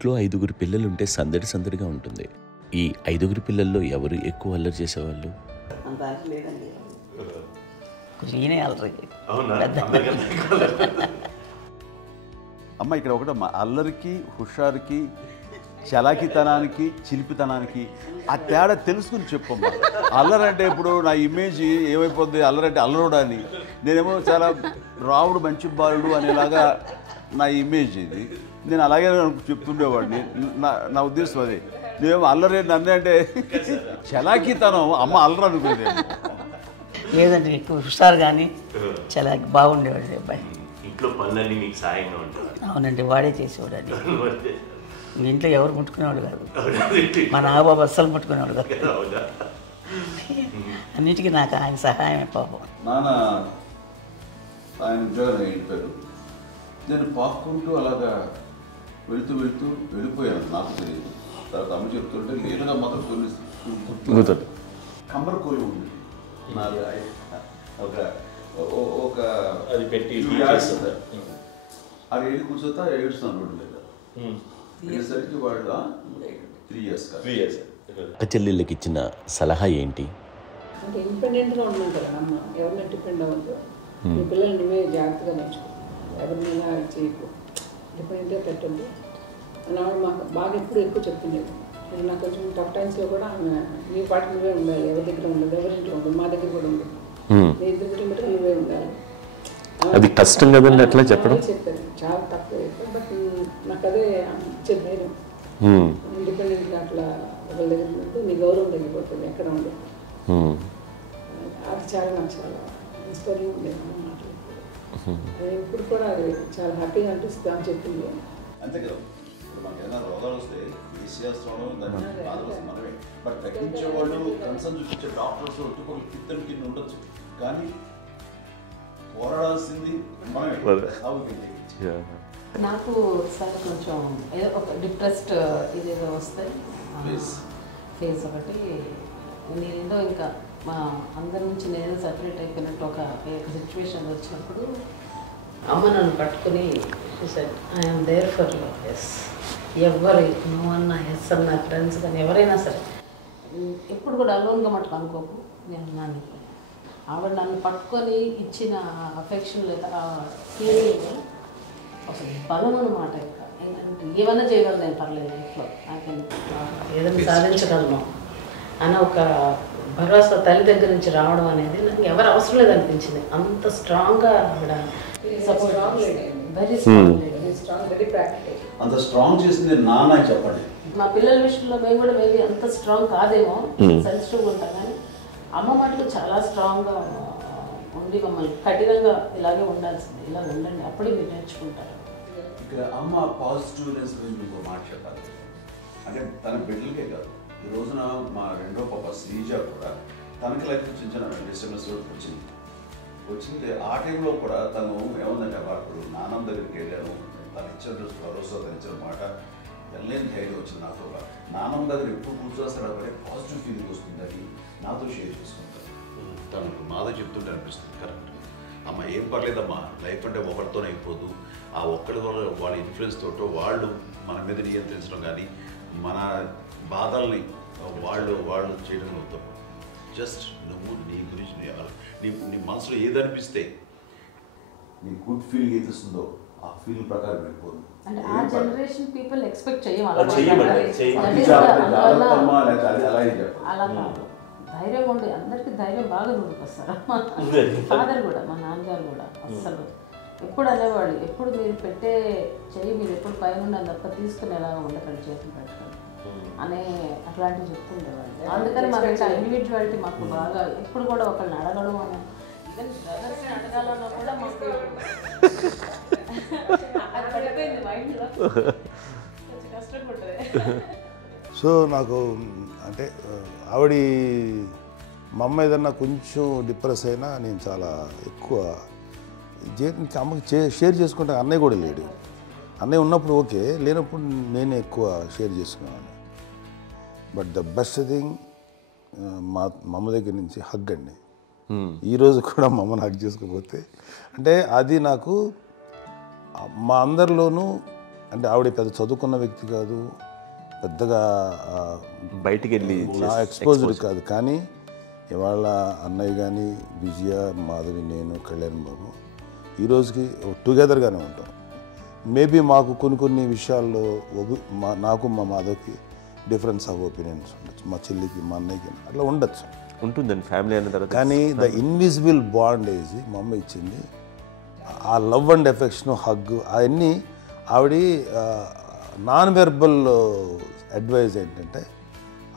ఇంట్లో 5గురు పిల్లలుంటే సందడి సందడిగా ఉంటుంది. ఈ 5గురు పిల్లల్లో ఎవరు ఎక్కువ అల్లరి చేసేవాళ్ళు? అంత అల్లరి లేదండి. ఈయనే అల్లరి. అమ్మ ఇక్కడ ఒకటి అల్లరికి, హుషారుకి, చలాకితనానికి, చిలిపితనానికి ఆ తేడా తెలుసుకుని చెప్పమ్మా. అల్లరంటే ఇప్పుడు నా ఇమేజ్ ఏమైపోద్ది, అల్లరంటే అల్లరుడు అని. నేనేమో చాలా రావుడు మంచి బాలుడు అనేలాగా నా ఇమేజ్ ఇది. నేను అలాగే చెప్తుండేవాడిని. నా ఉద్దేశం అదే. నేనేమో అల్లరి నన్ను అంటే చలాకితనం అమ్మ అల్లరు అనుకునేది. లేదండి, ఎక్కువ హుషారు కానీ చాలా బాగుండేవాడు అబ్బాయి. ఇంట్లో పనులన్నీ మీకు సాయంగా ఉంటాయి? అవునండి, వాడే చేసేవాడు. అది ఇంట్లో ఎవరు ముట్టుకునేవాడు కాదు. మా నాగబాబు అస్సలు ముట్టుకునేవాడు కాదు. అన్నిటికీ నాకు ఆయన సహాయమే పాపం. నాన్న ఆయన ఉద్యోగం వెళ్ళిపోయారు. నేను పాక్కుంటూ అలాగా వెళుతూ వెళ్ళిపోయాను. నాకు తెలియదు. తర్వాత అమ్మ చెప్తుంటే లేదుగా మాత్రం కొన్ని కమ్మర కోలు ఉంది. ఒక అది పెట్టి అది వెళ్ళి కూర్చోతా ఏడుస్తున్నాను రోడ్డు మీద. వెళ్ళేసరికి వాళ్ళు 3 years. అక్క చెల్లెళ్ళకి ఇచ్చిన సలహా ఏంటి? అంటే ఇండిపెండెంట్గా ఉండమంటారు అమ్మ. ఎవరిని డిపెండ్ అవ్వద్దు. మీ పిల్లల్ని నువ్వే జాగ్రత్తగా నేర్చుకో. ఎవరినైనా చేయకు, డిపెండెంట్గా పెట్టద్దు అని ఆవిడ మాకు బాగా ఎక్కువ చెప్తుండేది. నాకు కొంచెం టఫ్ టైమ్స్లో కూడా ఆమె నీ పాటు నువ్వే ఉండాలి, ఎవరి దగ్గర ఉండదు, ఎవరింట్లో ఉండదు, మా దగ్గర కూడా ఉండదు, నీ ఇద్దరు దగ్గర నువ్వే ఉండాలి. అది కష్టం కదండి అట్లా చెప్పడం. చెప్పారు చాలా తక్కువ. బట్ నాకు అదే ఇచ్చే ధైర్యం. ఇండిపెండెంట్గా అట్లా ఒకరి దగ్గర ఉంటే నీ గౌరవం తగ్గిపోతుంది ఎక్కడ ఉండదు. అది చాలా నాకు చాలా ఇన్స్పైరింగ్ ఉండేది మాటలు. ఇప్పుడు కూడా అది చాలా హ్యాపీగా అనిపిస్తుంది అని చెప్పింది. అంతే కదా. ఇప్పుడు మనకి ఏదైనా రోగాలు వస్తే చేస్తాం దాన్ని మనమే. బట్ తగ్గించే వాళ్ళు కన్సర్న్ చూపించే డాక్టర్స్ ఒట్టుకోలు కిత్తలు కింద ఉండొచ్చు, కానీ పోరాడాల్సింది మనమే. నాకు సార్ కొంచెం ఏదో ఒక డిప్రెస్డ్ ఇదేదో వస్తే ఫేస్ ఒకటి నేనేదో ఇంకా మా అందరి నుంచి నేను సపరేట్ అయిపోయినట్టు ఒక సిచ్యువేషన్ వచ్చినప్పుడు అమ్మ నన్ను పట్టుకుని I'm there for you. Yes, ఎవరు నో అన్న ఎస్ అన్న ఫ్రెండ్స్ కానీ ఎవరైనా సరే ఎప్పుడు కూడా అలోన్గా మటుకు అనుకోకు, నేను నాన్న. ఆవిడ నన్ను పట్టుకొని ఇచ్చిన అఫెక్షన్ లేదా ఫీలింగ్ అసలు బలం అన్నమాట. ఇంకా ఏంటంటే ఏమన్నా చేయగలను, నేను పర్లేదు లైఫ్లో, నాకు ఏదైనా సాధించగలను అని ఒక భరోసా తల్లి దగ్గర నుంచి రావడం అనేది నాకు ఎవరు అవసరం లేదనిపించింది. అంత స్ట్రాంగ్గా ఆవిడ support, very strong, very practical. అంత స్ట్రాంగ్ చేసింది నాన్న చెప్పండి. మా పిల్లల విషయంలో మేము కూడా మేబీ అంత స్ట్రాంగ్ కాదేమో, సెన్సిటివ్గా ఉంటాం, కానీ అమ్మ మటుకు చాలా స్ట్రాంగ్గా ఉండి మమ్మల్ని కఠినంగా ఇలాగే ఉండాల్సింది, ఇలా ఉండండి అప్పుడే మీరు నేర్చుకుంటారు. ఇక్కడ అమ్మ పాజిటివ్నెస్ గురించి ఇంకో మాట చెప్పాలి. అంటే తన బిడ్డలకే కాదు, ఈ రోజున మా రెండో పాప శ్రీజ కూడా తనకి లైఫ్ చిన్న డిస్టర్బెన్స్ వచ్చింది. ఆ టైంలో కూడా తను ఏముందంటే అప్పుడు నాన్నమ్మ దగ్గరికి వెళ్ళాను, తను ఇచ్చిన భరోసా, తను ఇచ్చిన మాట వెళ్ళలేని ధైర్యం వచ్చింది నాతో. నాన్నమ్మ దగ్గర ఎప్పుడు కూర్చోస్తాడు అప్పుడే పాజిటివ్ ఫీలింగ్ వస్తుందని నాతో షేర్ చేసుకుంటాను. తనకు నాతో చెప్తుంటే అనిపిస్తుంది కరెక్ట్. అమ్మ ఏం పర్లేదమ్మా, లైఫ్ అంటే ఒకరితోనే అయిపోదు, ఆ ఒక్కడి వల్ల వాళ్ళ ఇన్ఫ్లుయెన్స్ తోటో వాళ్ళు మన మీద నియంత్రించడం కానీ మన బాధల్ని వాళ్ళు చేయడం అవుతాం. జస్ట్ నువ్వు నీ గురించి నీ మనసులో ఏదనిపిస్తే నీ గుడ్ ఫీలింగ్ ఏది వస్తుందో ఆ ఫీలింగ్ ప్రకారం వెళ్ళిపోదు. అంటే ఆ జనరేషన్ పీపుల్ ఎక్స్పెక్ట్ చేయాలి అలా కాదు. ధైర్యం ఉండి అందరికీ ధైర్యం బాగా నూరుకొస్తారు. ఫాదర్ కూడా, మా నాన్నగారు కూడా అస్సలు ఎప్పుడు అనేవాళ్ళు, ఎప్పుడు మీరు పెట్టే చెయ్యి మీరు ఎప్పుడు పైన ఉండాలి తప్ప తీసుకునేలాగా ఉండకండి, చేతులు పెట్టుకోండి అనే అట్లాంటివి చెప్తుండేవాళ్ళు. అందుకని మాకు ఇండివిజువాలిటీ మాకు బాగా ఎప్పుడు కూడా ఒకళ్ళని అడగడం అని, ఈవెన్ బ్రదర్స్ని అడగాలన్నా కూడా మాకు అది పడిపోయింది మైండ్లో, కొంచెం కష్టంగా ఉంటుంది. సో నాకు అంటే ఆవిడ మా అమ్మ ఏదన్నా కొంచెం డిప్రెస్ అయినా నేను చాలా ఎక్కువ అమ్మకి షేర్ చేసుకుంటే అన్నయ్య కూడా లేడు. అన్నయ్య ఉన్నప్పుడు ఓకే, లేనప్పుడు నేనే ఎక్కువ షేర్ చేసుకున్నాను. బట్ ద బెస్ట్ థింగ్ మా అమ్మ దగ్గర నుంచి హగ్ అండి. ఈరోజు కూడా మా అమ్మని హగ్ చేసుకోకపోతే అంటే అది నాకు మా అందరిలోనూ అంటే ఆవిడ పెద్ద చదువుకున్న వ్యక్తి కాదు, పెద్దగా బయటికి వెళ్ళి నా ఎక్స్పోజర్ కాదు. కానీ ఇవాళ అన్నయ్య కానీ, విజయ, మాధవి, నేను, కళ్యాణ్ బాబు ఈ రోజుకి టుగెదర్గానే ఉంటాం. మేబీ మాకు కొన్ని విషయాల్లో నాకు మా మాధవ్కి డిఫరెన్స్ ఆఫ్ ఒపీనియన్స్ ఉండొచ్చు, మా చెల్లికి, మా అన్నయ్యకి అట్లా ఉండొచ్చు, ఉంటుందండి ఫ్యామిలీ అన్న తర్వాత. కానీ ద ఇన్విజిబుల్ బాండేజ్ మా అమ్మ ఇచ్చింది, ఆ లవ్ అండ్ ఎఫెక్షన్, హగ్, అవన్నీ ఆవిడ నాన్ వెర్బల్ అడ్వైజ్ ఏంటంటే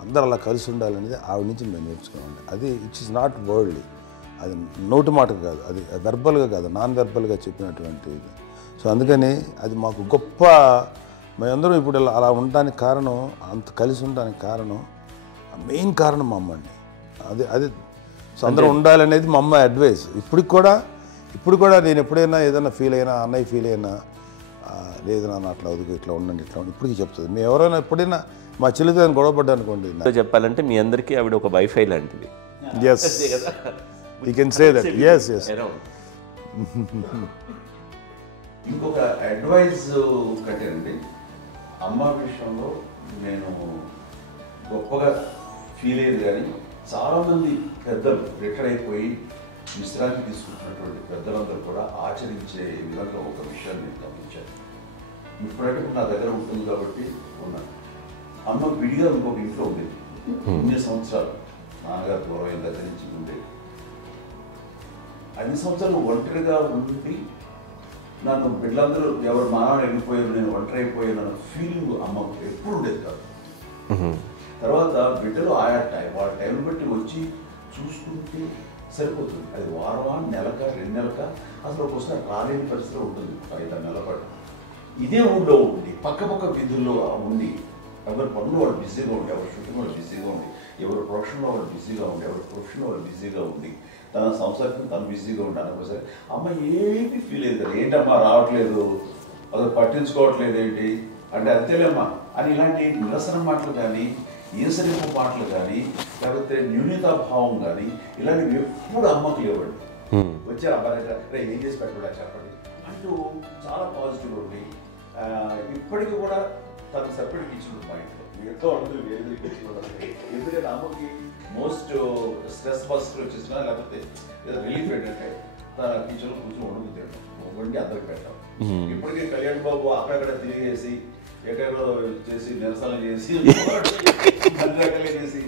అందరూ అలా కలిసి ఉండాలనేది ఆవిడ నుంచి మేము నేర్చుకున్నామండి. అది ఇట్స్ ఇస్ నాట్ వర్డ్లీ, అది నోటి మాట కాదు, అది వెర్బల్గా కాదు, నాన్ వెర్బల్గా చెప్పినటువంటి. సో అందుకని అది మాకు గొప్ప, మేమందరం ఇప్పుడు అలా ఉండడానికి కారణం, అంత కలిసి ఉండడానికి కారణం, మెయిన్ కారణం మా అమ్మ అండి. అది సో అందరూ ఉండాలనేది మా అమ్మ అడ్వైస్. ఇప్పుడు కూడా నేను ఎప్పుడైనా ఏదైనా ఫీల్ అయినా, అన్నయ్య ఫీల్ అయినా, లేదు నాన్న అట్లా వదుకు, ఇట్లా ఉండండి, ఇట్లా ఉండి ఇప్పటికీ చెప్తుంది. మేము ఎవరైనా ఎప్పుడైనా మా చెల్లితో గొడవపడ్డా అనుకోండి, చెప్పాలంటే మీ అందరికీ ఆవిడ ఒక వైఫై లాంటిది. Yes, you can say that. Yes yes. ఇంకొక అడ్వైజ్ కట్టేనండి, అమ్మ విషయంలో నేను గొప్పగా ఫీల్ అయ్యేది. కానీ చాలామంది పెద్దలు రిటైర్ అయిపోయి విశ్రాంతి తీసుకుంటున్నటువంటి పెద్దలందరూ కూడా ఆచరించే విధంగా ఒక విషయాన్ని నేను గమనించాను. ఇప్పుడంటే నా దగ్గర ఉంటుంది కాబట్టి ఉన్నాను. అమ్మ విడిగా ఇంకొక ఇంట్లో ఉండేది, 9 సంవత్సరాలు నాన్నగారు దూరం దగ్గర నుంచి ఉండేది. 5 సంవత్సరాలు ఒంటరిగా ఉండి నన్ను బిడ్డలందరూ ఎవరు మానవ వెళ్ళిపోయారు, నేను ఒంటరి అయిపోయాను అన్న ఫీలింగ్ అమ్మకు ఎప్పుడు ఉండేది కాదు. తర్వాత బిడ్డలు వాళ్ళ టైం బట్టి వచ్చి చూసుకుంటే సరిపోతుంది. అది వారమా, నెలక, 2 నెలక, అసలు ఒకసారి రాలేని పరిస్థితిలో ఉంటుంది. 5-6 నెలల పాటు ఇదే ఊళ్ళో ఉండి, పక్క వీధుల్లో ఉండి, ఎవరి పనులు వాళ్ళు బిజీగా ఉండి, ఎవరి షూటింగ్ వాళ్ళు బిజీగా ఉండి, ఎవరి ప్రొఫెషన్లో వాళ్ళు బిజీగా ఉండి, ఎవరి ప్రొఫెషన్లో వాళ్ళు బిజీగా ఉండి, తన సంసారం తను బిజీగా ఉంటాను. ఒకసారి అమ్మ ఏమీ ఫీల్ అయ్యేది కదా, ఏంటమ్మా రావట్లేదు, అసలు పట్టించుకోవట్లేదు ఏంటి అంటే, అంతేలేమ్మా అని ఇలాంటి నిరసన మాటలు కానీ, ఈసరింపు మాటలు కానీ, లేకపోతే న్యూనతాభావం కానీ ఇలాంటివి ఎప్పుడు అమ్మకి లేవండి. వచ్చారు అబ్బాయి ఏం చేసి పెట్టడా చెప్పండి అంటూ చాలా పాజిటివ్ ఉండి, ఇప్పటికీ కూడా తను సపరేట్ కిచెన్ మా ఇంట్లో ఎంతో ఉంటుంది, వేరే కిచెన్ ఉంటుంది. ఎందుకంటే అమ్మకి మోస్ట్ స్ట్రెస్ బస్టర్ వచ్చేసినా, లేకపోతే రిలీఫ్ ఏంటంటే తన కిచెన్లో కూర్చొని వండి అందరికి పెట్టాం. ఇప్పటికీ కళ్యాణ్ బాబు అక్కడక్కడ తిరిగేసి, ఎక్కడో చేసి, నిరసన చేసి, చేసి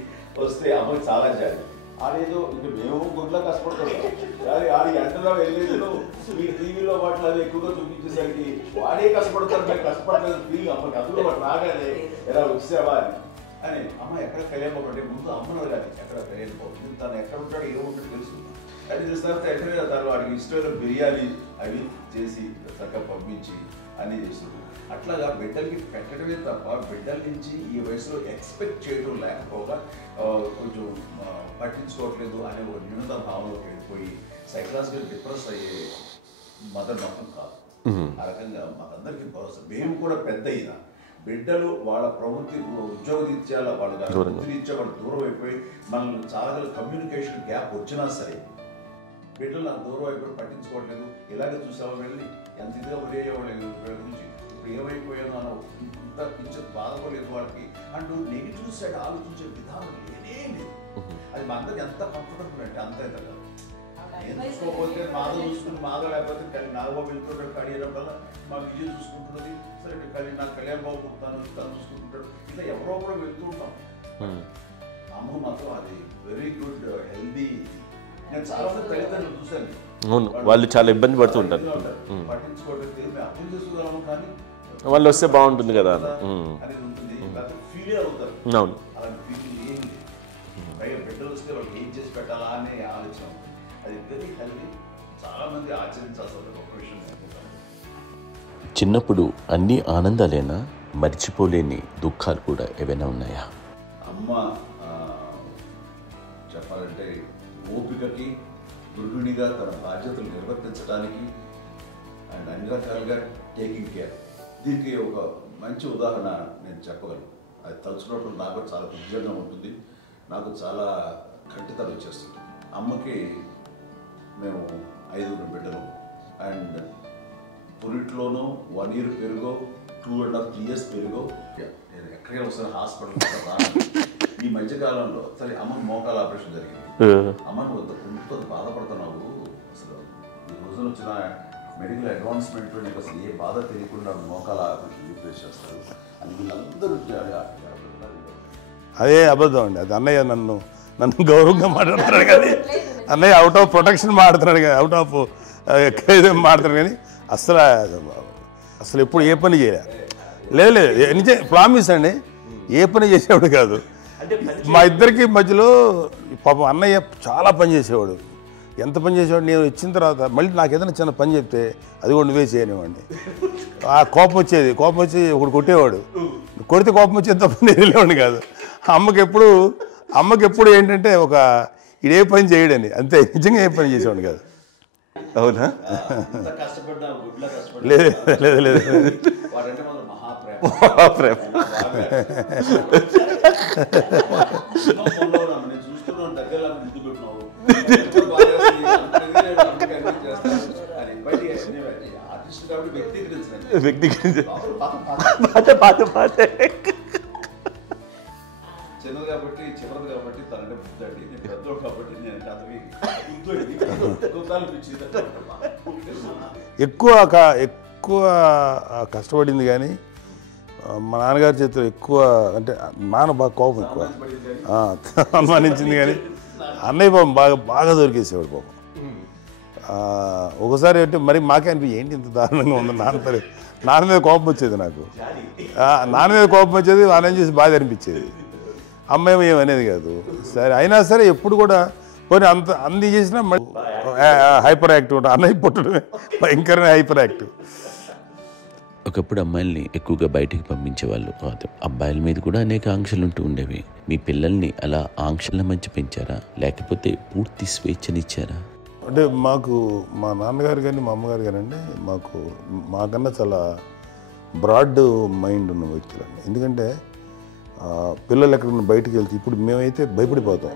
వస్తే అమ్మకి చాలా జాలి. ఆడేదో ఇంకా మేము గుడ్లా కష్టపడుతున్నాం, కానీ ఆడి ఎంతలో వెళ్ళేదో మీ టీవీలో వాటిలో అది ఎక్కువగా చూపించేసరికి వాడే కష్టపడతారు, మేము కష్టపడలేదు ఫీల్ అమ్మకి. అందులో వాడు రాగానే ఎలా వచ్చేసావా అని అమ్మ ఎక్కడ కళ్యాణ్ బాబు అంటే ముందు అమ్మను కానీ ఎక్కడ కళ్యాణ్ బాబు, తను ఎక్కడ ఉంటాడో ఏముంటుందో తెలుసు. అది తెలిసిన తర్వాత ఎక్కడ తను వాడికి ఇష్టమైన బిర్యానీ అవి చేసి చక్కగా పంపించి అన్నీ చేస్తుంది. అట్లాగా బిడ్డలకి పెట్టడమే తప్ప బిడ్డల నుంచి ఈ వయసులో ఎక్స్పెక్ట్ చేయడం లేకపోగా కొంచెం పట్టించుకోవట్లేదు అనే ఒక న్యూనత భావంలోకి వెళ్ళిపోయి సైకలాజికల్ డిప్రెస్ అయ్యే మదర్ మాత్రం కాదు. ఆ రకంగా మాకందరికీ భరోసా. మేము కూడా పెద్ద అయినా బిడ్డలు వాళ్ళ ప్రవృత్తి, ఉద్యోగరీత్యాల వాళ్ళ వృత్తిరీత్యా వాళ్ళు దూరం అయిపోయి మనల్ని చాలా కమ్యూనికేషన్ గ్యాప్ వచ్చినా సరే బిడ్డలు నాకు దూరం అయిపోయి పట్టించుకోవట్లేదు, ఇలాగే చూసావా వెళ్ళి ఎంత ఇదిగా వదిలేయేవాళ్ళు గురించి ఇప్పుడు ఏమైపోయానో అని ఇంత కించెం బాధపడలేదు వాళ్ళకి అంటూ నెగిటివ్ సైడ్ ఆలోచించే విధానం లేనే లేదు. అది మా అందరికి ఎంత కంఫర్టబుల్ అంటే అంత అయితే కాదు. ఎందుకోకపోతే మాధవ చూసుకుని మాధవ లేకపోతే నాగబాబు వెళ్తుంటాడు కడియడం వల్ల మా విజయం చూసుకుంటున్నది, సరే నాకు కళ్యాణ్ బాబు తను చూసుకుంటుంటాడు, ఇట్లా ఎవరో కూడా వెళ్తూ ఉంటాం. అమ్మ మాత్రం అది వెరీ గుడ్ హెల్దీ. నేను చాలా మంది తల్లిదండ్రులు చూశాను, వాళ్ళు చాలా ఇబ్బంది పడుతూ ఉంటారు, పట్టించుకోవట్లేదు, అర్థం చేసుకోగలము కానీ వాళ్ళు వస్తే బాగుంటుంది కదా అనేది ఉంటుంది, ఫీల్ అవుతారు. అవును, అలాంటి ఫీలింగ్ ఏం లేదు. పైగా బిడ్డలు వస్తే వాళ్ళకి ఏం చేసి పెట్టాలా అనే ఆలోచన, అది వెరీ హెల్దీ. చాలా మంది ఆచరించాల్సిన ఒక విషయం. చిన్నప్పుడు అన్ని ఆనందాలేనా, మర్చిపోలేని దుఃఖాలు కూడా ఏవైనా ఉన్నాయా? అమ్మ చెప్పాలంటే ఓపికకి, గృహిణిగా తన బాధ్యతలు నిర్వర్తించడానికి అండ్ అన్ని రకాలుగా టేకింగ్ కేర్, దీనికి ఒక మంచి ఉదాహరణ నేను చెప్పగలను. అది తలుచుకున్నప్పుడు నాకు చాలా ఉద్యోగంగా ఉంటుంది, నాకు చాలా కంటితలు వచ్చేస్తుంది. అమ్మకి మేము 5 బిడ్డలు అండ్ పురిట్లోనూ 1 year పెరుగో 2.5 years పెరుగు. నేను ఎక్కడికి ఒకసారి హాస్పిటల్ ఈ మధ్యకాలంలో సరే అమ్మ మోకాల ఆపరేషన్ జరిగింది. అమ్మ నువ్వు బాధపడుతున్నావు, అసలు ఈ రోజున వచ్చిన మెడికల్ అడ్వాన్స్మెంట్ నీకు అసలు ఏ బాధ తెలియకుండా మోకాల ఆపరేషన్ రీప్లేస్ చేస్తారు అని వీళ్ళందరూ. అదే అబద్ధం అండి. అది అన్నయ్య నన్ను గౌరవంగా మాట్లాడుతున్నాడు కానీ అన్నయ్య అవుట్ ఆఫ్ ప్రొటెక్షన్ మాట్లాడుతున్నాడు కానీ అవుట్ ఆఫ్ మాట్లాడుతున్నాడు కానీ అసలు ఎప్పుడు ఏ పని చేయలే. లేదు నిజం ప్రామిస్ అండి, ఏ పని చేసేవాడు కాదు. మా ఇద్దరికి మధ్యలో పాపం అన్నయ్య చాలా పని చేసేవాడు. ఎంత పని చేసేవాడు, నేను ఇచ్చిన తర్వాత మళ్ళీ నాకు ఏదైనా చిన్న పని చెప్తే అది కూడా నువ్వే చేయనివ్వండి. ఆ కోపం వచ్చేది, కోపం వచ్చి ఒకడు కొట్టేవాడు, కొడితే కోపం వచ్చేది తప్ప నేను వెళ్ళేవాడిని కాదు. అమ్మకి ఎప్పుడు ఏంటంటే ఒక ఇదే పని చేయడని, అంతే. నిజంగా ఏ పని చేసేవాడు కాదు. అవునా? లేదు లేదు లేదు మహాప్రేమ. చిన్నది కాబట్టి చివరిది కాబట్టి తనంటే బుద్ధండి, నేను పెద్దోడు కాబట్టి నేను చదివి ఎక్కువ కష్టపడింది కానీ మా నాన్నగారి చేతిలో ఎక్కువ అంటే నాన్న బాగా కోపం ఎక్కువ అనుమానించింది కానీ అన్నయ్య పాపం బాగా దొరికేసేవాడు పాపం. ఒకసారి అంటే మరి మాకే ఏంటి ఇంత దారుణంగా ఉంది నాన్న మీద కోపం వచ్చేది నాకు. నాన్న మీద కోపం వచ్చేది, నాన్న చేసి బాధ అనిపించేది. అమ్మాయి ఏమనేది కాదు. సరే అయినా సరే ఎప్పుడు కూడా పోనీ అంది చేసినా హైపర్ యాక్టివ్ ఉంటాడు. అన్నయ్య పుట్టడమే భయంకరమైన హైపర్ యాక్టివ్. ఒకప్పుడు అమ్మాయిల్ని ఎక్కువగా బయటికి పంపించేవాళ్ళు కాదు, అబ్బాయిల మీద కూడా అనేక ఆంక్షలు ఉంటూ ఉండేవి. మీ పిల్లల్ని అలా ఆంక్షల మధ్య పెంచారా, లేకపోతే పూర్తి స్వేచ్ఛనిచ్చారా? అంటే మాకు మా నాన్నగారు కానీ మా అమ్మగారు కానీ అండి మాకన్నా చాలా బ్రాడ్ మైండ్ ఉన్న వ్యక్తులండి. ఎందుకంటే పిల్లలు ఎక్కడికైనా బయటకు వెళ్తే ఇప్పుడు మేమైతే భయపడిపోతాం.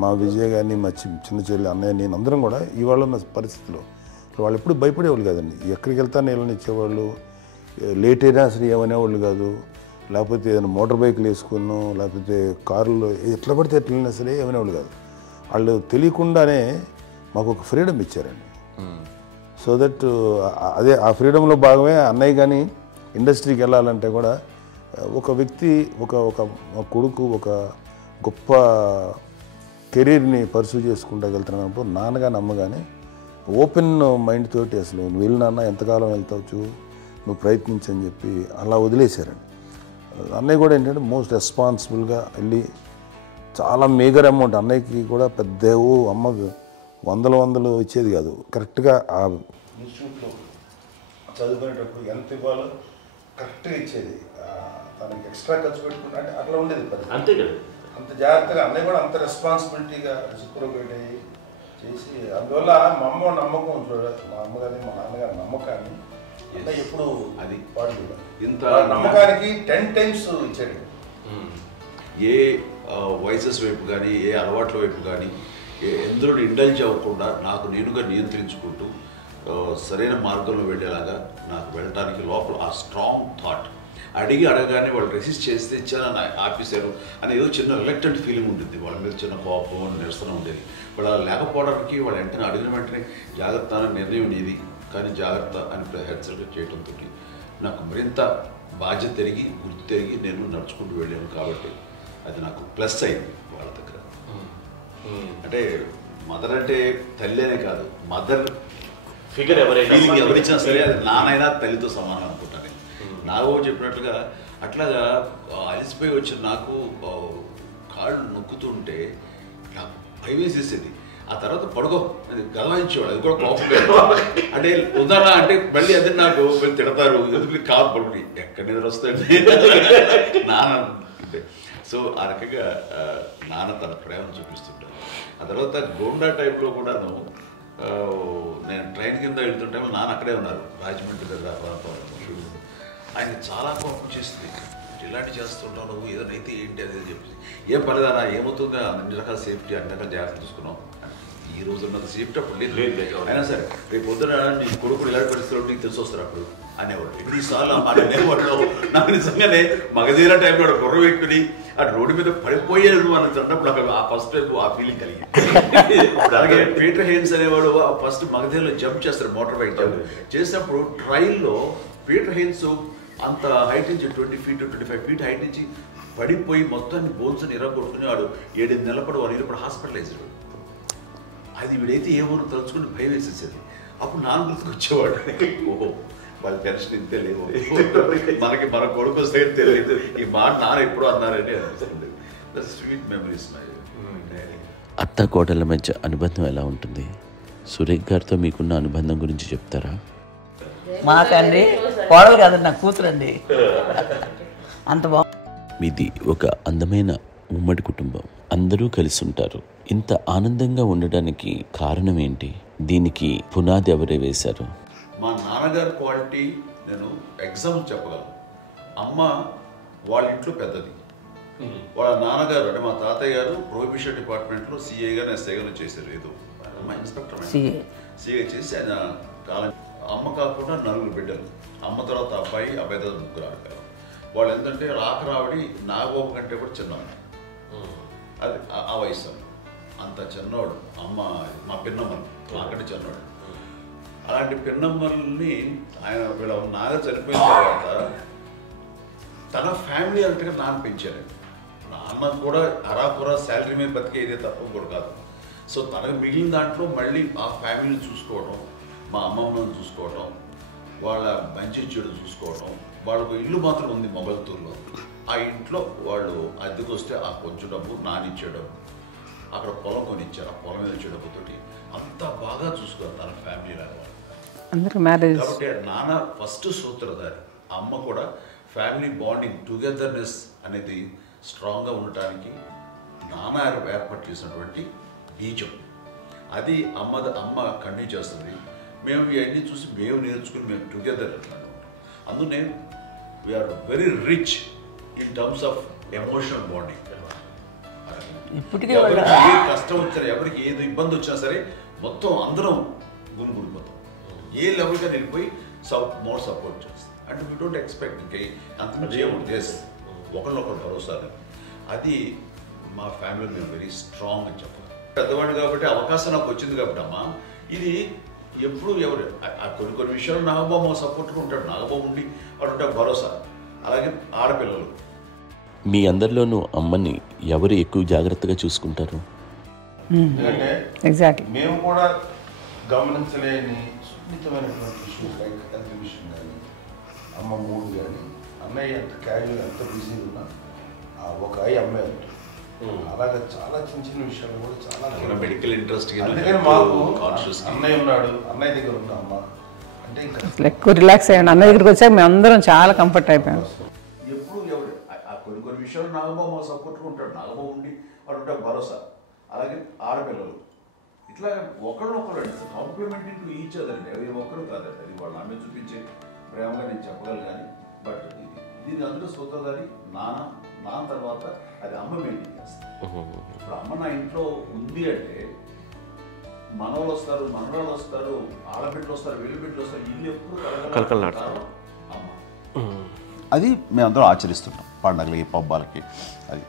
మా విజయ్ కానీ మా చిన్న చెల్లి అన్నయ్య నేను అందరం కూడా ఇవాళ ఉన్న పరిస్థితిలో వాళ్ళు ఎప్పుడు భయపడేవాళ్ళు కాదండి. ఎక్కడికి వెళ్తాను వీళ్ళని ఇచ్చేవాళ్ళు, లేట్ అయినా అసలు ఏమనేవాళ్ళు కాదు. లేకపోతే ఏదైనా మోటార్ బైక్లు వేసుకున్నాం, లేకపోతే కారులో ఎట్లా పడితే ఎట్లా వెళ్ళినా సరే ఏమనేవాళ్ళు కాదు. వాళ్ళు తెలియకుండానే మాకు ఒక ఫ్రీడమ్ ఇచ్చారండి. సో దట్ అదే ఆ ఫ్రీడంలో భాగమే అన్నయ్య కానీ ఇండస్ట్రీకి వెళ్ళాలంటే కూడా ఒక వ్యక్తి ఒక కొడుకు ఒక గొప్ప కెరీర్ని పర్సూ చేసుకుంటూ వెళ్తున్నప్పుడు నాన్నగాని అమ్మగానే ఓపెన్ మైండ్ తోటి అసలు నువ్వు వెళ్ళినా ఎంతకాలం వెళ్తావచ్చు, నువ్వు ప్రయత్నించని చెప్పి అలా వదిలేశారండి. అన్నయ్య కూడా ఏంటంటే మోస్ట్ రెస్పాన్సిబుల్గా వెళ్ళి చాలా మేజర్ అమౌంట్ అన్నయ్యకి కూడా పెద్ద అమ్మకు వందలు ఇచ్చేది కాదు. కరెక్ట్గా ఆ ఇన్స్టిట్యూట్లో చదువుకునేటప్పుడు ఎంత ఇవ్వాలో కరెక్ట్గా ఇచ్చేది. తనకి ఎక్స్ట్రా ఖర్చు పెట్టుకుంటే అంటే అట్లా ఉండేది పరిస్థితి. అంతే కదా, అంత జాగ్రత్తగా అన్నయ్య కూడా అంత రెస్పాన్సిబిలిటీగా రెసిప్రోకేట్ అయ్యి చేసి అందువల్ల మా అమ్మ నమ్మకం చూడాలి. మా అమ్మగారి మా నాన్నగారి నమ్మకాన్ని అంటే ఎప్పుడు అది పాడు ఇంత నమ్మకానికి 10 times ఇచ్చాడు. ఏ వయసెస్ వైపు కానీ ఏ అలవాట్ల వైపు కానీ ఎందులో ఇండల్జ్ అవ్వకుండా నాకు నేనుగా నియంత్రించుకుంటూ సరైన మార్గంలో వెళ్ళేలాగా నాకు వెళ్ళడానికి లోపల ఆ స్ట్రాంగ్ థాట్. అడగగానే వాళ్ళు రెసిస్ట్ చేస్తే ఇచ్చానని ఆపేశారు అని ఏదో చిన్న రిలక్టెంట్ ఫీలింగ్ ఉంటుంది. వాళ్ళ మీద చిన్న కోపం నిరసన ఉండేది. వాళ్ళు అలా లేకపోవడానికి వాళ్ళు వెంటనే అడిగిన వెంటనే జాగ్రత్త అనే నిర్ణయం నీది కానీ జాగ్రత్త అని హెచ్చరిక చేయడంతో నాకు మరింత బాధ్యత తిరిగి గుర్తు తిరిగి నేను నడుచుకుంటూ వెళ్ళాను. కాబట్టి అది నాకు ప్లస్ అయింది వాళ్ళ దగ్గర. అంటే మదర్ అంటే తల్లి అనే కాదు, మదర్ ఫిగర్ ఎవరిచ్చినా సరే అది నానైనా తల్లితో సమానం అనుకుంటాను. నాకు చెప్పినట్లుగా అట్లాగా అలసిపోయి వచ్చిన నాకు కాళ్ళు నొక్కుతుంటే నాకు భయం వేసేసేది. ఆ తర్వాత పడుకో గదవాయించేవాడు, అది కూడా కోపం. అంటే ఉదాహరణ అంటే మళ్ళీ అదే నాకు తిడతారు, ఎందుకు కాదు పడుకుని ఎక్కడ నిద్ర వస్తాయండి నాన్న అంటే. సో ఆ రకంగా నాన్న తన ప్రేమను చూపిస్తుంటాను. ఆ తర్వాత గోండా టైప్లో కూడాను నేను ట్రైన్ కింద వెళ్తుంటే నాన్న అక్కడే ఉన్నారు, రాజమండ్రి దగ్గర ప్రాంతం. ఆయన చాలా కోపం చేస్తుంది, ఇలాంటి చేస్తుంటావు నువ్వు, ఏదైనా అయితే ఏంటి అదే చెప్పి ఏం పర్లేదన్నా ఏమవుతుందా, అన్ని రకాల సేఫ్టీ అన్ని రకాల జాగ్రత్తలు తీసుకున్నావు. ఈ రోజు ఉన్నంత సేఫ్టీ అప్పుడు లేదు. అయినా సరే రేపు పొద్దున నీ కొడుకులు ఇలాంటి పరిస్థితుల్లో నీకు తెలిసి వస్తారు అప్పుడు అనేవాడు. ఎన్నిసార్లు ఆ మాట అనేవాడు. నాకు నిజంగానే మగధీర టైంలో బుర్ర పెట్టుకుని ఆ రోడ్డు మీద పడిపోయాడు అని అన్నప్పుడు అక్కడ ఆ ఫస్ట్ టైం ఆ ఫీలింగ్ కలిగింది. అలాగే పీటర్ హెయిన్స్ అనేవాడు ఫస్ట్ మగధీరలో జంప్ చేస్తారు, మోటార్ బైక్ జంప్ చేసినప్పుడు ట్రైల్లో పీటర్ హెయిన్స్ అంత హైట్ నుంచి 20 feet 25 feet హైట్ నుంచి పడిపోయి మొత్తాన్ని బోన్స్ ఇరగొట్టుకుని వాడు 7 నెలల పాటు వాడు ఇప్పుడు హాస్పిటలైజ్డ్. అది వీడైతే ఏమో తలుచుకుని భయం వేసేసేది. అప్పుడు నాన్న గుర్తుకు వచ్చేవాడు. ఓహో వాళ్ళ టెన్షన్ ఇంతే లేవు, మనకి మన కొడుకు వస్తే తెలియదు ఈ మాట నాన్న ఎప్పుడు అన్నారని అనిపిస్తుంది. Sweet memories. అత్త కోడళ్ళ మధ్య అనుబంధం ఎలా ఉంటుంది? సురేఖ్ గారితో మీకున్న అనుబంధం గురించి చెప్తారా? మాకండి కోడలు కాదండి, నా కూతురండి. అంత బాగుంది. మీది ఒక అందమైన ఉమ్మడి కుటుంబం, అందరూ కలిసి ఉంటారు. ఇంత ఆనందంగా ఉండడానికి కారణం ఏంటి? దీనికి పునాది ఎవరే వేశారు? మా నాన్నగారి క్వాలిటీ నేను ఎగ్జాంపుల్ చెప్పగలను. అమ్మ వాళ్ళ ఇంట్లో పెద్దది. వాళ్ళ నాన్నగారు అంటే మా తాతయ్య గారు ప్రొహిబిషన్ డిపార్ట్మెంట్లో సిఐగానే ఎస్ఐగానే చేశారు. ఏదో అమ్మ ఇన్స్పెక్టర్ సిఐ చేసి ఆయన కాలం. అమ్మ కాకుండా 4 బిడ్డలు. అమ్మ తర్వాత అబ్బాయి తర్వాత 3 ఆడపిల్లలు. వాళ్ళు ఏంటంటే రాకరావడి నాగబాబు కంటే కూడా చిన్నమ్మ. అది ఆ వయసు అంత చిన్నవాడు. అమ్మ మా పిన్నమ్మలు నాకంటే చిన్నవాడు. అలాంటి పిన్నమ్మల్ని ఆయన వీళ్ళ నాగ చనిపోయిన తర్వాత తన ఫ్యామిలీ అంతగా నాన్న పెంచారు. నాన్న కూడా అరాపురా శాలరీ మీద బతికేదే తప్ప కూడా కాదు. సో తనకు మిగిలిన దాంట్లో మళ్ళీ ఆ ఫ్యామిలీని చూసుకోవడం, మా అమ్మమ్మని చూసుకోవడం, వాళ్ళ మంచి చెడు చూసుకోవడం. వాళ్ళకు ఇల్లు మాత్రం ఉంది మొగల్తూరులో. ఆ ఇంట్లో వాళ్ళు అద్దెకు వస్తే ఆ కొంచెం డబ్బు నానిచ్చే డబ్బు, అక్కడ పొలం కొనిచ్చారు. ఆ పొలం మీద వచ్చే డబ్బుతోటి అంతా బాగా చూసుకోరు తన ఫ్యామిలీ లాగా. కాబట్టి నాన్న ఫస్ట్ సూత్రధారి. అమ్మ కూడా ఫ్యామిలీ బాండింగ్ టుగెదర్నెస్ అనేది స్ట్రాంగ్గా ఉండటానికి నాన్న ఏర్పాటు చేసినటువంటి బీజం. అది అమ్మ కంటిన్యూ చేస్తుంది. మేము ఇవన్నీ చూసి మేము నేర్చుకుని మేము టుగెదర్ ఉంటాం. అందునే we are very rich in terms of emotional bonding. ఇప్పటికే ఏ కష్టం వచ్చినా, ఎవరికి ఏది ఇబ్బంది వచ్చినా సరే మొత్తం అందరం గురిపోతాం. ఏ లెవెల్గా వెళ్ళిపోయి మోర్ సపోర్ట్ చేస్తాం. అండ్ వీ డోంట్ ఎక్స్పెక్ట్ ఇంకా అంతమంది చేయకూడదు. ఎస్ ఒకరినొకరు భరోసా. అది మా ఫ్యామిలీ మేము వెరీ స్ట్రాంగ్ అని చెప్పాలి. పెద్దవాడు కాబట్టి అవకాశం నాకు వచ్చింది కాబట్టి అమ్మ ఇది ఎప్పుడు ఎవరు కొన్ని విషయాలు నాగబాబు సపోర్ట్గా ఉంటాడు. నాగబాబు ఉండి వాడు ఉంటాడు భరోసా. అలాగే ఆడపిల్లలు. మీ అందరిలోనూ అమ్మని ఎవరు ఎక్కువ జాగ్రత్తగా చూసుకుంటారు? ఎగ్జాక్ట్లీ. మేము కూడా గమనించలేని సున్నితమైనటువంటి ఇష్యూస్ లైక్ హెల్త్ విషయం కానీ, అమ్మ మూడు కానీ, అన్నయ్య ఎంత క్యాజువల్ ఎంత బిజీ ఉన్నా ఒక అమ్మాయి ఉంటుంది. అలాగే చాలా చిన్న చిన్న విషయాలు కూడా చాలా మెడికల్ ఇంట్రెస్ట్. అందుకని మాకు అన్నయ్య ఉన్నాడు, అన్నయ్య దగ్గర ఉన్న అమ్మ అంటే ఇంకా ఎక్కువ రిలాక్స్ అయ్యాను. అన్నయ్య దగ్గరికి వచ్చాక మేము అందరం చాలా కంఫర్ట్ అయిపోయాం. ఎప్పుడు ఎవరు కొన్ని విషయాలు నాగబాబు సపోర్ట్గా ఉంటాడు. నాగబాబు ఉండి వాడు ఉంటాడు భరోసా. అలాగే ఆడపిల్లలు ఇట్లా ఒకరినొకరు అండి కాంప్లిమెంటింగ్ టు ఈచ్ అదర్ అండి. అవి ఒక్కరు కాదండి. అది వాళ్ళు ఆమె చూపించే ప్రేమగా నేను చెప్పగలను. కానీ బట్ దీని అందులో సూత్రధారి నాన్న తర్వాత అది అమ్మ మెయింటైన్ చేస్తుంది. ఇప్పుడు అమ్మ నా ఇంట్లో ఉంది అంటే మనవాళ్ళు వస్తారు, మనవాళ్ళు వస్తారు, ఆడబిడ్డలు వస్తారు, వెలుబిడ్డలు వస్తారు. ఇల్లు ఎప్పుడు కలకలాడతారు అమ్మ. అది మేమందరం ఆచరిస్తుంటాం పండగలకి పబ్బాలకి. అది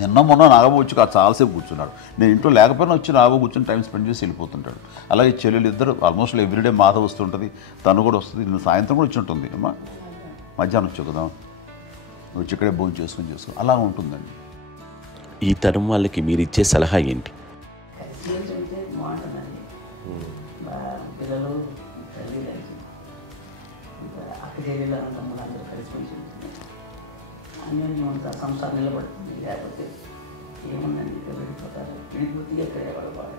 నిన్న మొన్న నాగబాబు వచ్చి చాలాసేపు కూర్చున్నాడు. నేను ఇంట్లో లేకపోయినా వచ్చి నాగబాబు కూర్చొని టైం స్పెండ్ చేసి వెళ్ళిపోతుంటాడు. అలాగే చెల్లెలు ఇద్దరు ఆల్మోస్ట్ ఎవ్రీడే మాత వస్తుంటుంది, తను కూడా వస్తుంది. నిన్న సాయంత్రం కూడా వచ్చి ఉంటుంది. అమ్మా మధ్యాహ్నం వచ్చి కదా వచ్చి ఇక్కడే భోజనం చేసుకుని అలా ఉంటుందండి. ఈ తరం వాళ్ళకి మీరు ఇచ్చే సలహా ఏంటి? బాగుంటుందండి. పిల్లలు తల్లి కలిసి అక్క చెల్లెలు తమ్ముడు అందరూ కలిసి అన్నీ ఉంటా సంసారం నిలబడుతుంది. లేకపోతే ఏముందండి ఇక్కడ వెళ్ళిపోతారు, విడిపోతే ఇక్కడ ఎవరు బాగా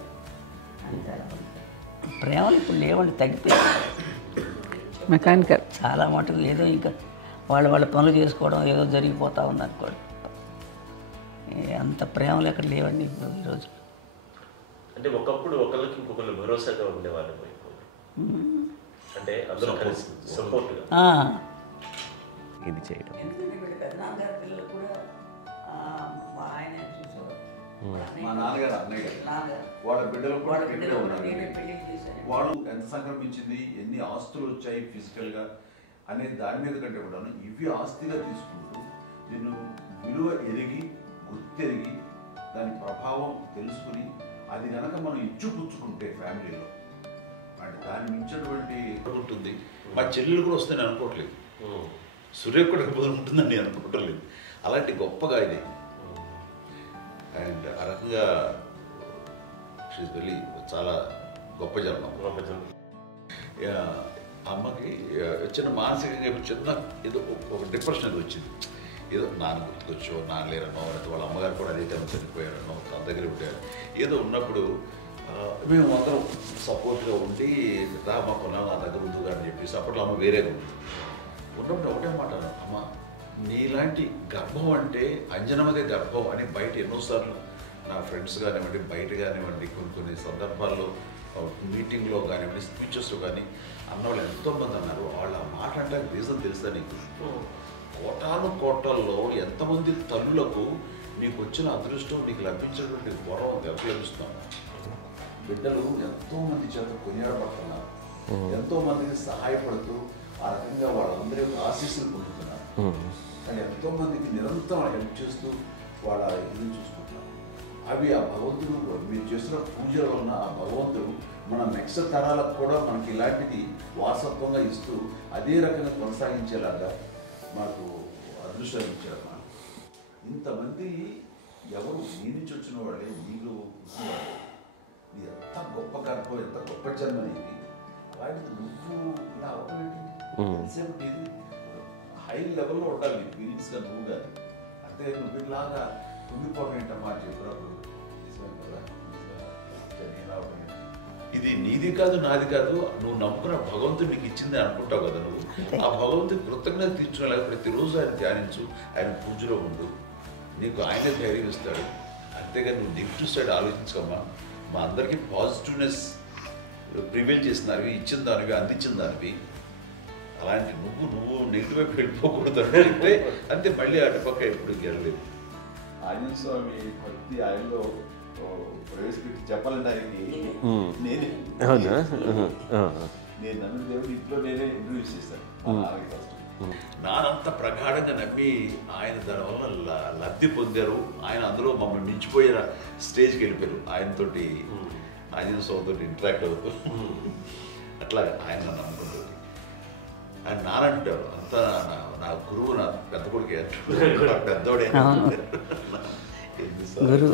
అంతే. ప్రేమలు ఇప్పుడు లేవండి, తగ్గిపోయాయి. మెకానికల్ చాలా మటుకు ఏదో ఇంకా వాళ్ళ పనులు చేసుకోవడం ఏదో జరిగిపోతూ ఉంది అనుకోండి. అంత ప్రేమలు ఎక్కడ లేవండి ఇప్పుడు ఈరోజు. అంటే ఒకప్పుడు ఒకళ్ళకి ఇంకొకళ్ళు భరోసాగా ఉండేవాళ్ళు. అంటే అందరూ కలిసి సపోర్ట్గా ఇది చేయడం. ఎందుకంటే పెద్దనాన్నగారి పిల్లలు కూడా ఆయన చూసేవారు. మా నాన్నగారు అన్నయ్య గారు నాన్నగారు వాళ్ళ బిడ్డలు కూడా వాళ్ళ ఇక్కడే బిడ్డలు ఉన్నారు. నేనే పెళ్లి చేశాను. వాళ్ళు ఎంత సంక్రమించింది, ఎన్ని ఆస్తులు వచ్చాయి ఫిజికల్గా అనే దాని మీద కంటే కూడా ఇవి ఆస్తిగా తీసుకుంటూ నేను విలువ ఎరిగి గుర్తెరిగి దాని ప్రభావం తెలుసుకుని అది కనుక మనం ఇచ్చుపుచ్చుకుంటే ఫ్యామిలీలో అంటే దాన్ని మించినటువంటి ఉంటుంది. మా చెల్లెలు కూడా వస్తే నేను అనుకోవట్లేదు, సూర్య కూడా ఉంటుందని నేను అనుకోవటం లేదు. అలాంటి గొప్పగా ఇది అండ్ ఆ రకంగా షీస్ వెరీ చాలా గొప్ప జన్మం. అమ్మకి చిన్న మానసికంగా చిన్న ఏదో ఒక డిప్రెషన్ వచ్చింది. ఏదో నాన్న గుర్తుకొచ్చో, నాన్న లేరనో, వాళ్ళ అమ్మగారు కూడా అదే టైం చనిపోయారనో, తన దగ్గర ఉంటారు. ఏదో ఉన్నప్పుడు మేము అందరం సపోర్ట్గా ఉండి రామా కొన్నాం నా దగ్గర ఉందిగా అని చెప్పేసి అప్పట్లో అమ్మ వేరేగా ఉంది. ఉన్నప్పుడు ఒకటే మాట, అమ్మ నీలాంటి గర్భం అంటే అంజనమదే గర్భం అని బయట ఎన్నోసార్లు నా ఫ్రెండ్స్ కానివ్వండి, బయట కానివ్వండి, కొన్ని సందర్భాల్లో మీటింగ్లో కానివ్వండి, స్పీచెస్లో కానీ అన్నవాళ్ళు ఎంతోమంది అన్నారు. వాళ్ళ మాట అంటే రీజన్ తెలుసా నీకు? కోటాను కోటాల్లో ఎంతమంది తల్లులకు నీకు వచ్చిన అదృష్టం, నీకు లభించినటువంటి గౌరవం ఎవరు లభిస్తున్నాం? బిడ్డలు ఎంతోమంది చేత కొనియాడబడుతున్నారు, ఎంతోమందికి సహాయపడుతూ ఆ రకంగా వాళ్ళందరి యొక్క ఆశీస్సులు పొందుతున్నారు. కానీ ఎంతోమందికి నిరంతరం హెల్ప్ చేస్తూ వాళ్ళ ఇది చూసుకుంటున్నారు. అవి ఆ భగవంతుడు మీరు చేస్తున్న పూజల వలన ఆ భగవంతుడు మన నెక్స్ట్ తరాలకు కూడా మనకి ఇలాంటిది వారసత్వంగా ఇస్తూ అదే రకంగా కొనసాగించేలాగా మాకు అదృష్టం ఇచ్చారు. ఇంతమంది ఎవరు నీ నుంచి వచ్చిన వాళ్ళే, నీకు నీ ఎంత గొప్ప గర్భం, ఎంత గొప్ప జన్మ నీది. వాటికి నువ్వు ఇలా అవటం ఇది హై లెవెల్లో ఉండాలి నీ ఫీలింగ్స్గా నువ్వు కానీ. అంతే నువ్వు ఇలాగా కుంగిపోవడం ఏంటమ్మా చెప్పినప్పుడు ఇది నీది కాదు, నాది కాదు, నువ్వు నమ్ముకున్న భగవంతుడు నీకు ఇచ్చింది అనుకుంటావు కదా. నువ్వు ఆ భగవంతుడి కృతజ్ఞత తీర్చుకోలేక ప్రతిరోజు ఆయన ధ్యానించు, ఆయన పూజలో ఉండు, నీకు ఆయనే ధైర్యం ఇస్తాడు. అంతేగా నువ్వు నెగిటివ్ సైడ్ ఆలోచించకమ్మా. మా అందరికీ పాజిటివ్నెస్ ప్రివైల్ చేసిన దానివి, ఇచ్చిన దానివి, అందించిన దానివి. అలాంటి నువ్వు నెగిటివ్ వైపు వెళ్ళిపోకూడదు అంటే అంతే. మళ్ళీ అటుపక్క ఎప్పుడు గెలలేదు. ఆంజనేయ స్వామి భక్తి ఆయనలో ప్రవేశపెట్టి చెప్పాలంటే ఆయనకి నేనే నేను నమ్మిన దేవుడు ఇంట్లో నేనే ఇంట్రడ్యూస్ చేశాను. నానంత ప్రగాఢంగా నమ్మి ఆయన దానివల్ల లబ్ధి పొందారు. ఆయన అందులో మమ్మల్ని మించిపోయిన స్టేజ్కి వెళ్ళిపోయారు. ఆయనతోటి ఆంజనేయ స్వామితో ఇంటరాక్ట్ అవుతూ అట్లా ఆయన నమ్ముకుంటారు. ఆయన నానంటారు అంతా నా గురువు, నా పెద్ద కొడుకు పెద్దోడే. గురువు